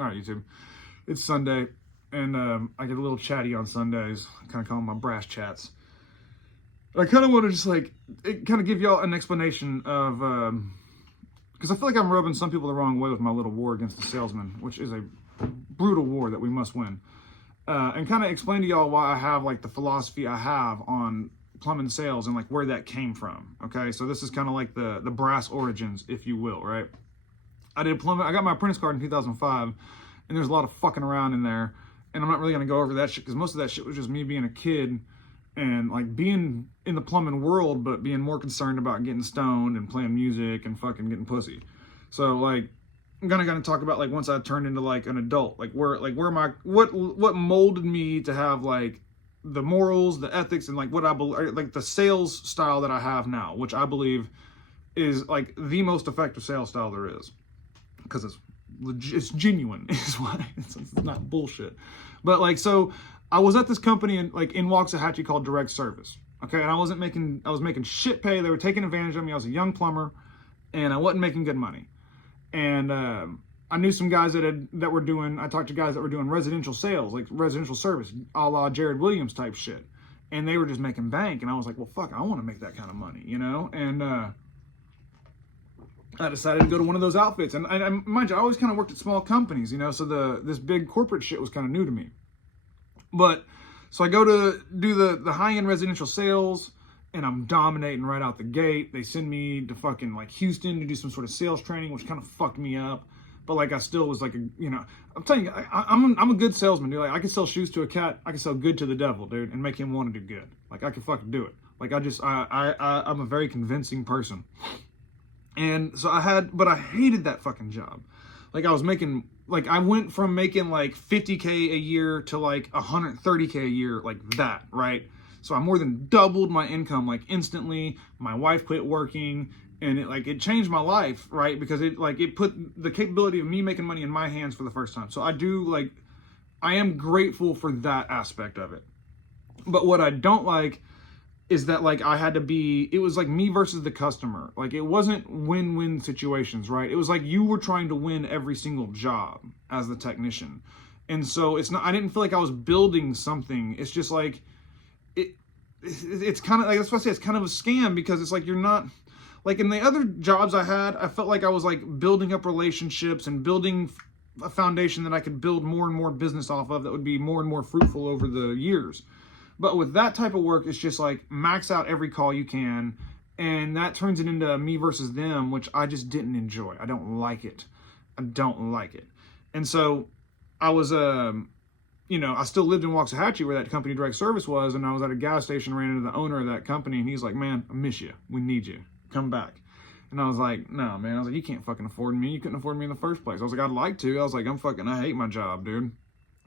All right, YouTube. It's Sunday, and I get a little chatty on Sundays. I kind of call them my brass chats. I kind of want to just kind of give y'all an explanation of, because I feel like I'm rubbing some people the wrong way with my little war against the salesman, which is a brutal war that we must win. And kind of explain to y'all why I have like the philosophy I have on plumbing sales and like where that came from. Okay, so this is kind of like the brass origins, if you will, right? I did plumbing. I got my apprentice card in 2005, and there's a lot of fucking around in there, and I'm not really gonna go over that shit because most of that shit was just me being a kid and like being in the plumbing world, but being more concerned about getting stoned and playing music and fucking getting pussy. So like, I'm gonna talk about like once I turned into like an adult, like where my what molded me to have like the morals, the ethics, and like what I believe, like the sales style that I have now, which I believe is like the most effective sales style there is, because it's genuine. Is why it's not bullshit. But like, so I was at this company in Waxahachie called Direct Service. Okay, and I was making shit pay. They were taking advantage of me. I was a young plumber, and I wasn't making good money. And I knew some guys I talked to guys that were doing residential sales, like residential service, a la Jared Williams type shit. And they were just making bank. And I was like, well, fuck, I want to make that kind of money, you know? And I decided to go to one of those outfits. And mind you, I always kind of worked at small companies, you know? So this big corporate shit was kind of new to me. But, so I go to do the high-end residential sales, and I'm dominating right out the gate. They send me to fucking like Houston to do some sort of sales training, which kind of fucked me up. But like, I still was like, I'm telling you, I'm a good salesman, dude. Like, I can sell shoes to a cat. I can sell good to the devil, dude, and make him want to do good. Like, I can fucking do it. Like, I'm a very convincing person. And so but I hated that fucking job. Like, I went from making like 50K a year to like 130K a year, like that, right? So I more than doubled my income like instantly. My wife quit working, and it changed my life, right? Because it put the capability of me making money in my hands for the first time. So I am grateful for that aspect of it. But what I don't like is that like it was like me versus the customer. Like, it wasn't win-win situations, right? It was like you were trying to win every single job as the technician. And so I didn't feel like I was building something. It's just like, it's kind of like, that's why I say it's kind of a scam, because it's like you're not, like in the other jobs I had, I felt like I was like building up relationships and building a foundation that I could build more and more business off of that would be more and more fruitful over the years. But with that type of work, it's just like max out every call you can, and that turns it into me versus them, which I just didn't enjoy. I don't like it. And so I was I still lived in Waxahachie where that company Direct Service was, and I was at a gas station, ran into the owner of that company, and he's like, man, I miss you. We need you. Come back. And I was like, no, man. I was like, you can't fucking afford me. You couldn't afford me in the first place. I was like, I'd like to. I was like, I hate my job, dude.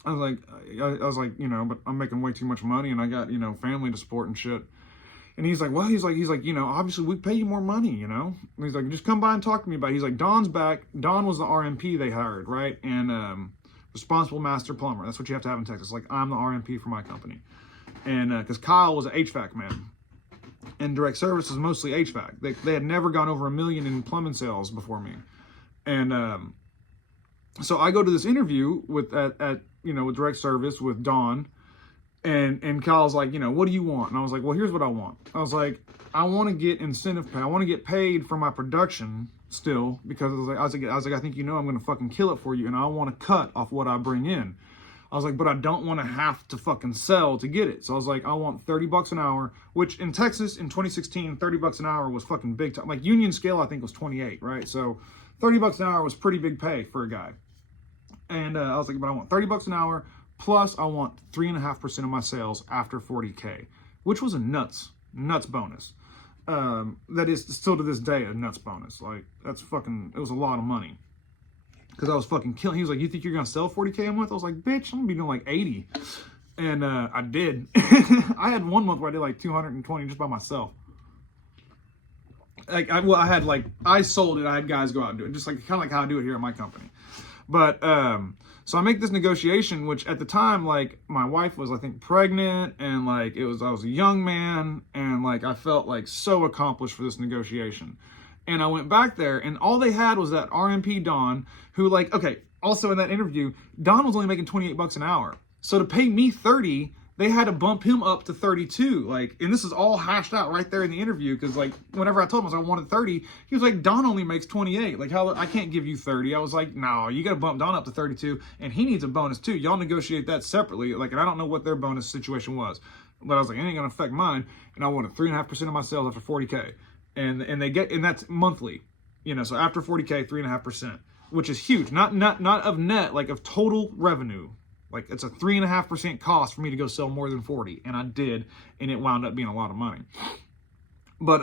I was like, but I'm making way too much money, and I got, family to support and shit. And he's like, well, he's like, obviously we pay you more money, And he's like, just come by and talk to me about it. He's like, Don's back. Don was the RMP they hired, right? And, responsible master plumber. That's what you have to have in Texas. Like, I'm the RMP for my company. And because Kyle was an HVAC man, and Direct Service was mostly HVAC. They had never gone over $1 million in plumbing sales before me. And so I go to this interview with Direct Service with Don, and Kyle's like, what do you want? And I was like, well, here's what I want. I was like, I want to get incentive pay. I want to get paid for my production still, because I was like, I think I'm gonna fucking kill it for you, and I want to cut off what I bring in. I was like, but I don't want to have to fucking sell to get it. So I was like, I want $30 an hour, which in Texas in 2016, $30 an hour was fucking big time. Like, union scale, I think was 28, right? So $30 an hour was pretty big pay for a guy. And I was like, but I want $30 an hour, plus I want 3.5% of my sales after 40K, which was a nuts bonus. That is still to this day a nuts bonus. Like, it was a lot of money. Because I was fucking killing. He was like, you think you're going to sell 40K a month? I was like, bitch, I'm going to be doing like 80. And I did. I had one month where I did like 220 just by myself. Like, I sold it. I had guys go out and do it. Just like, kind of like how I do it here at my company. But, so I make this negotiation, which at the time, like, my wife was, I think, pregnant, and like, I was a young man, and like, I felt like so accomplished for this negotiation. And I went back there, and all they had was that RMP Don, who, like, okay, also in that interview, Don was only making $28 an hour. So to pay me 30, they had to bump him up to 32. Like, and this is all hashed out right there in the interview, because, like, whenever I told him I wanted 30, he was like, Don only makes 28. Like, how, I can't give you 30. I was like, no, you got to bump Don up to 32, and he needs a bonus too. Y'all negotiate that separately. Like, and I don't know what their bonus situation was, but I was like, it ain't gonna affect mine. And I wanted 3.5% of my sales after 40K. And that's monthly, you know, so after 40K, 3.5%, which is huge. Not of net, like of total revenue. Like, it's a 3.5% cost for me to go sell more than 40. And I did, and it wound up being a lot of money. But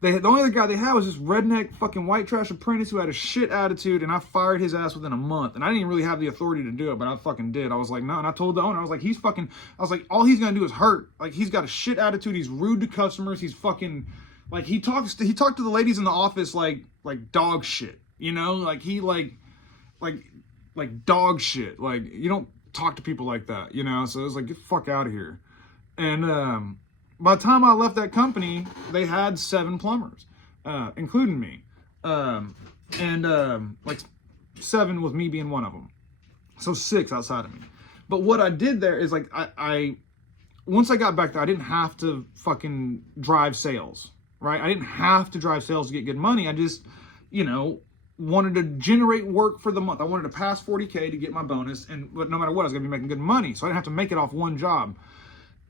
the only other guy they had was this redneck fucking white trash apprentice who had a shit attitude, and I fired his ass within a month. And I didn't even really have the authority to do it, but I fucking did. I was like, no, and I told the owner, I was like, all he's gonna do is hurt. Like, he's got a shit attitude, he's rude to customers, he's fucking, like, he talked to the ladies in the office like dog shit, you know? Like, he like dog shit. Like, you don't talk to people like that, you know? So it was like, get the fuck out of here. And by the time I left that company, they had 7 plumbers, including me. Like 7 with me being one of them. So 6 outside of me. But what I did there is, like, I once I got back there, I didn't have to fucking drive sales, right? I didn't have to drive sales to get good money. I just, you know, wanted to generate work for the month. I wanted to pass 40K to get my bonus, but no matter what, I was gonna be making good money, so I didn't have to make it off one job.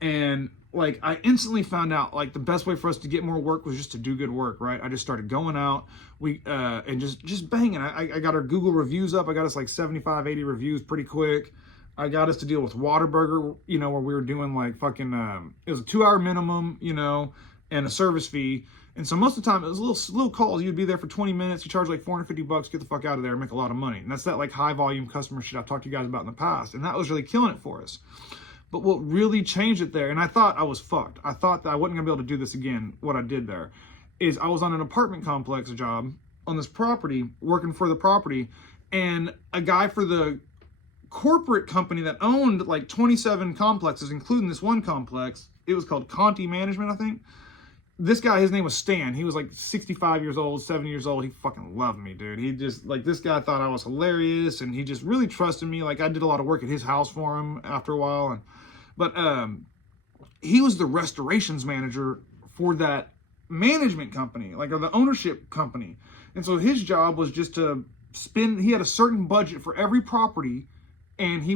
And, like, I instantly found out, like, the best way for us to get more work was just to do good work, right? I just started going out, and just banging. I got our Google reviews up. I got us like 75, 80 reviews pretty quick. I got us to deal with Whataburger, you know, where we were doing like fucking, it was a 2-hour minimum, you know, and a service fee. And so most of the time it was little calls. You'd be there for 20 minutes. You charge like $450, get the fuck out of there and make a lot of money. And that's that like high volume customer shit I've talked to you guys about in the past. And that was really killing it for us. But what really changed it there, and I thought I was fucked. I thought that I wasn't gonna be able to do this again. What I did there is I was on an apartment complex job on this property, working for the property, and a guy for the corporate company that owned like 27 complexes, including this one complex, it was called Conti Management, I think. This guy, his name was Stan. He was like 65 years old, 70 years old. He fucking loved me, dude. He just, like, this guy thought I was hilarious, and he just really trusted me. Like, I did a lot of work at his house for him after a while. But he was the restorations manager for that management company, like, or the ownership company. And so his job was just to he had a certain budget for every property, and he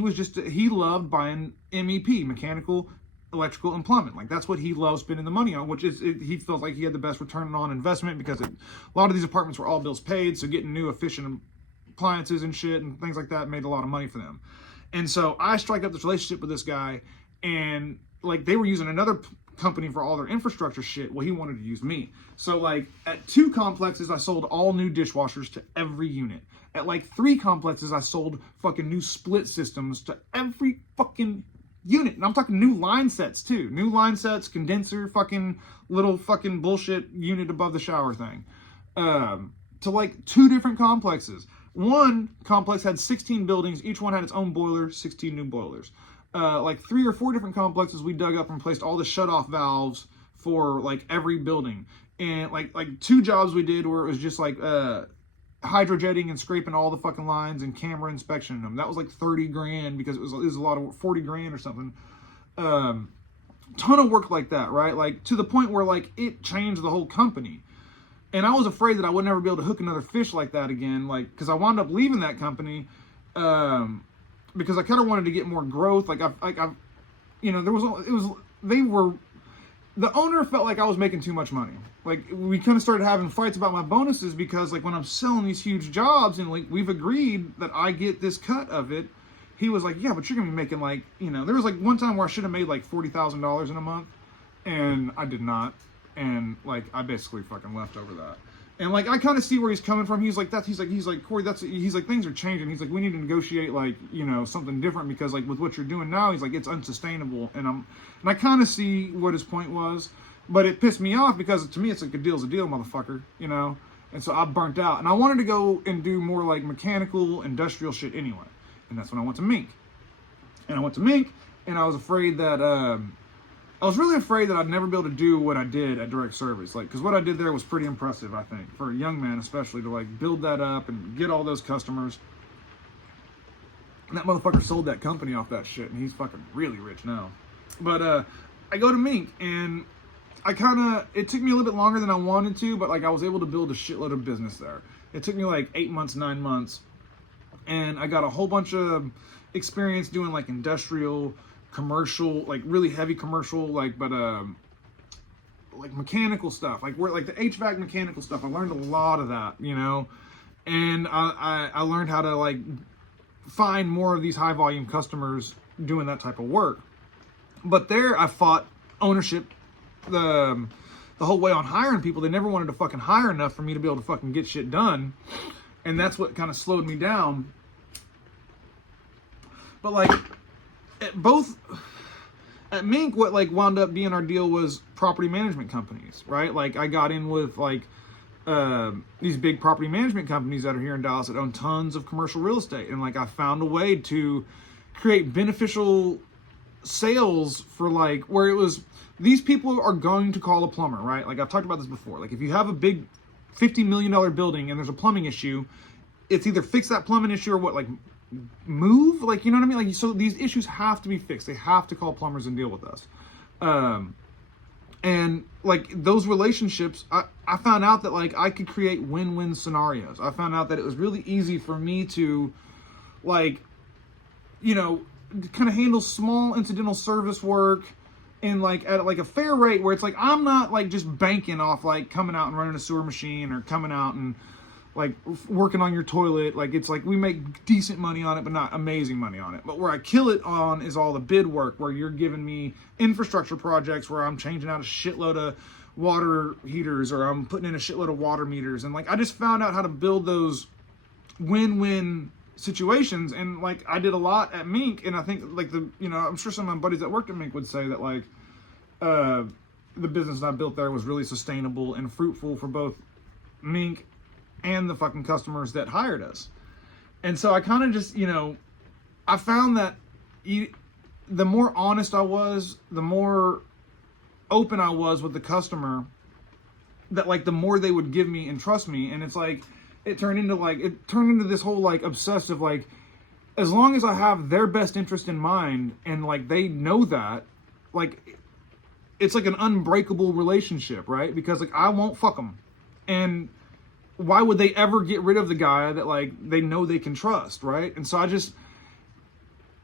loved buying MEP, mechanical, electrical, and plumbing. Like, that's what he loves spending the money on, which is, he felt like he had the best return on investment, because a lot of these apartments were all bills paid, so getting new efficient appliances and shit and things like that made a lot of money for them. And so I strike up this relationship with this guy, and like, they were using another company for all their infrastructure shit. Well, he wanted to use me. So like, at 2 complexes, I sold all new dishwashers to every unit. At like 3 complexes, I sold fucking new split systems to every fucking unit. And I'm talking new line sets too. New line sets, condenser, fucking little fucking bullshit unit above the shower thing. To like 2 different complexes. One complex had 16 buildings. Each one had its own boiler, 16 new boilers. Like 3 or 4 different complexes, we dug up and replaced all the shutoff valves for like every building. And like 2 jobs we did where it was just like hydrojetting and scraping all the fucking lines and camera inspection in them. That was like 30 grand, because it was a lot of 40 grand or something. Ton of work like that, right? Like, to the point where like it changed the whole company. And I was afraid that I would never be able to hook another fish like that again, like, because I wound up leaving that company because I kind of wanted to get more growth. Like, I've you know, the owner felt like I was making too much money. Like, we kind of started having fights about my bonuses, because like when I'm selling these huge jobs and like we've agreed that I get this cut of it, he was like, yeah, but you're gonna be making like, you know, there was like one time where I should have made like $40,000 in a month, and I did not. And like, I basically fucking left over that. And like, I kind of see where he's coming from. He's like, he's like, Corey, he's like, things are changing. He's like, we need to negotiate, like, you know, something different, because like with what you're doing now, he's like, it's unsustainable. And I kind of see what his point was, but it pissed me off, because to me, it's like, a deal's a deal, motherfucker, you know? And so I burnt out, and I wanted to go and do more like mechanical, industrial shit anyway. And that's when I went to Mink. And I went to Mink, and I was afraid that, I was really afraid that I'd never be able to do what I did at direct service. Like, because what I did there was pretty impressive, I think, for a young man especially, to like build that up and get all those customers. And that motherfucker sold that company off that shit, and he's fucking really rich now. But I go to Mink, and it took me a little bit longer than I wanted to, but like I was able to build a shitload of business there. It took me like 8 months, 9 months, and I got a whole bunch of experience doing like industrial, commercial, like really heavy commercial, like mechanical stuff, like the HVAC mechanical stuff. I learned a lot of that, you know, and I learned how to like find more of these high volume customers doing that type of work. But there I fought ownership the whole way on hiring people. They never wanted to fucking hire enough for me to be able to fucking get shit done, and that's what kind of slowed me down. But like at Mink, what like wound up being our deal was property management companies, right? Like I got in with like these big property management companies that are here in Dallas that own tons of commercial real estate, and like I found a way to create beneficial sales for like where it was, these people are going to call a plumber, right? Like I've talked about this before. Like if you have a big $50 million building and there's a plumbing issue, it's either fix that plumbing issue or what, like move, like, you know what I mean? Like, so these issues have to be fixed. They have to call plumbers and deal with us. And like those relationships, I found out that like I could create win-win scenarios. I found out that it was really easy for me to like, you know, kind of handle small incidental service work and like at like a fair rate where it's like I'm not like just banking off like coming out and running a sewer machine or coming out and like working on your toilet. Like it's like we make decent money on it, but not amazing money on it. But where I kill it on is all the bid work, where you're giving me infrastructure projects where I'm changing out a shitload of water heaters or I'm putting in a shitload of water meters. And like I just found out how to build those win-win situations, and like I did a lot at Mink. And I think like I'm sure some of my buddies that worked at Mink would say that like the business I built there was really sustainable and fruitful for both Mink and the fucking customers that hired us. And so I kind of just, you know, I found that the more honest I was, the more open I was with the customer, that like the more they would give me and trust me. And it's like it turned into this whole like obsessive, like as long as I have their best interest in mind and like they know that, like it's like an unbreakable relationship, right? Because like I won't fuck them, and why would they ever get rid of the guy that like they know they can trust, right? And so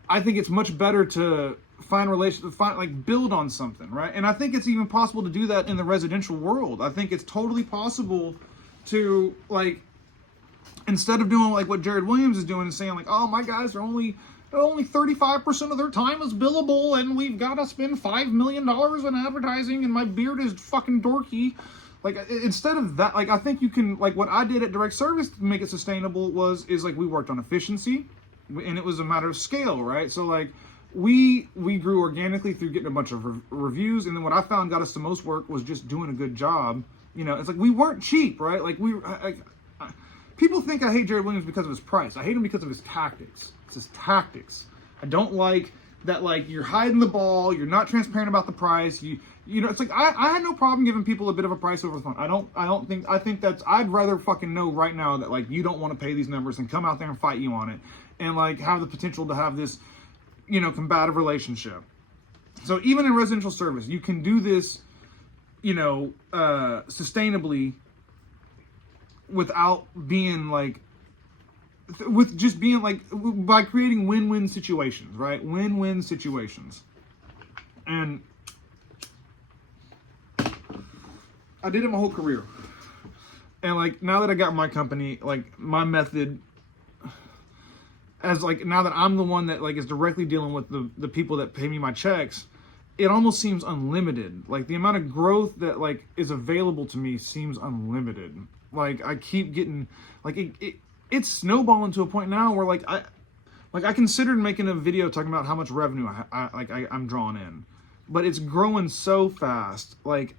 I think it's much better to build on something, right? And I think it's even possible to do that in the residential world. I think it's totally possible to like, instead of doing like what Jared Williams is doing and saying like, oh, my guys are only 35% of their time is billable and we've got to spend $5 million in advertising and my beard is fucking dorky. Like, instead of that, like, I think you can, like, what I did at direct service to make it sustainable is like, we worked on efficiency, and it was a matter of scale, right? So, like, we grew organically through getting a bunch of reviews, and then what I found got us the most work was just doing a good job. You know, it's like, we weren't cheap, right? Like, people think I hate Jared Williams because of his price. I hate him because of his tactics. It's his tactics. I don't like that, like, you're hiding the ball, you're not transparent about the price, you know, it's like, I had no problem giving people a bit of a price over the phone. I think that's, I'd rather fucking know right now that, like, you don't want to pay these numbers and come out there and fight you on it and, like, have the potential to have this, you know, combative relationship. So even in residential service, you can do this, you know, sustainably without being, like, with just being, like, by creating win-win situations, right? Win-win situations. And I did it my whole career. And like now that I got my company, like my method as like now that I'm the one that like is directly dealing with the people that pay me my checks, it almost seems unlimited. Like the amount of growth that like is available to me seems unlimited. Like I keep getting like it's snowballing to a point now where like I considered making a video talking about how much revenue I'm drawing in, but it's growing so fast. Like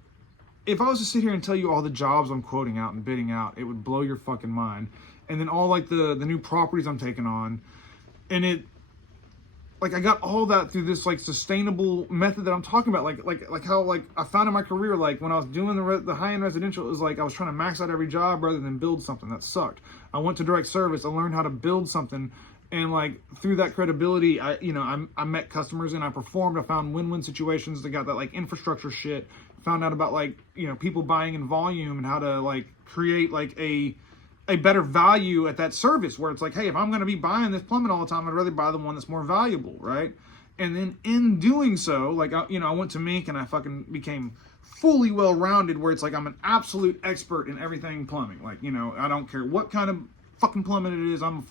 if I was to sit here and tell you all the jobs I'm quoting out and bidding out, it would blow your fucking mind. And then all like the new properties I'm taking on, and it like I got all that through this like sustainable method that I'm talking about, like how like I found in my career, like when I was doing the high-end residential, it was like I was trying to max out every job rather than build something. That sucked. I went to direct service. I learned how to build something, and like through that credibility, I met customers and I performed. I found win-win situations that got that like infrastructure shit. Found out about like people buying in volume and how to like create like a better value at that service, where it's like, hey, if I'm going to be buying this plumbing all the time, I'd rather buy the one that's more valuable, right? And then in doing so, like, I went to Mink and I fucking became fully well-rounded, where it's like I'm an absolute expert in everything plumbing. Like, I don't care what kind of fucking plumbing it is, I'm a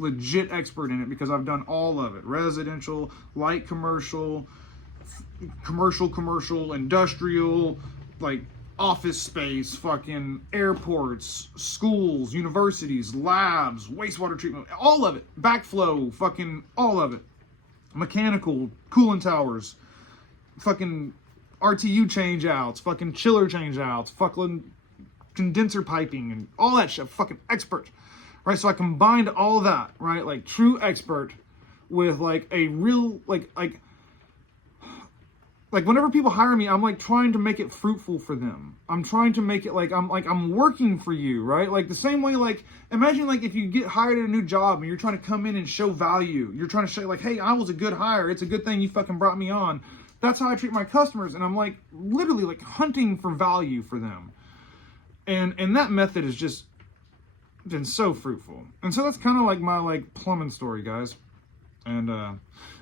legit expert in it because I've done all of it. Residential, light commercial, industrial, like office space, fucking airports, schools, universities, labs, wastewater treatment, all of it, backflow, fucking all of it, mechanical, cooling towers, fucking RTU change outs, fucking chiller change outs, fucking condenser piping and all that shit, fucking expert, right? So I combined all that, right? Like true expert with like a real, like whenever people hire me, I'm like trying to make it fruitful for them. I'm trying to make it like I'm working for you, right? Like the same way, like imagine like if you get hired at a new job and you're trying to come in and show value. You're trying to show like, hey, I was a good hire. It's a good thing you fucking brought me on. That's how I treat my customers, and I'm like literally like hunting for value for them. And that method has just been so fruitful. And so that's kind of like my like plumbing story, guys. And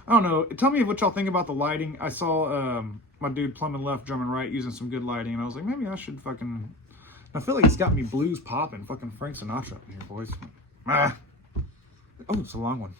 I don't know. Tell me what y'all think about the lighting. I saw my dude plumbing left, drumming right, using some good lighting, and I was like, maybe I should fucking. I feel like it's got me blues popping. Fucking Frank Sinatra in here, boys. Ah. Oh, it's a long one.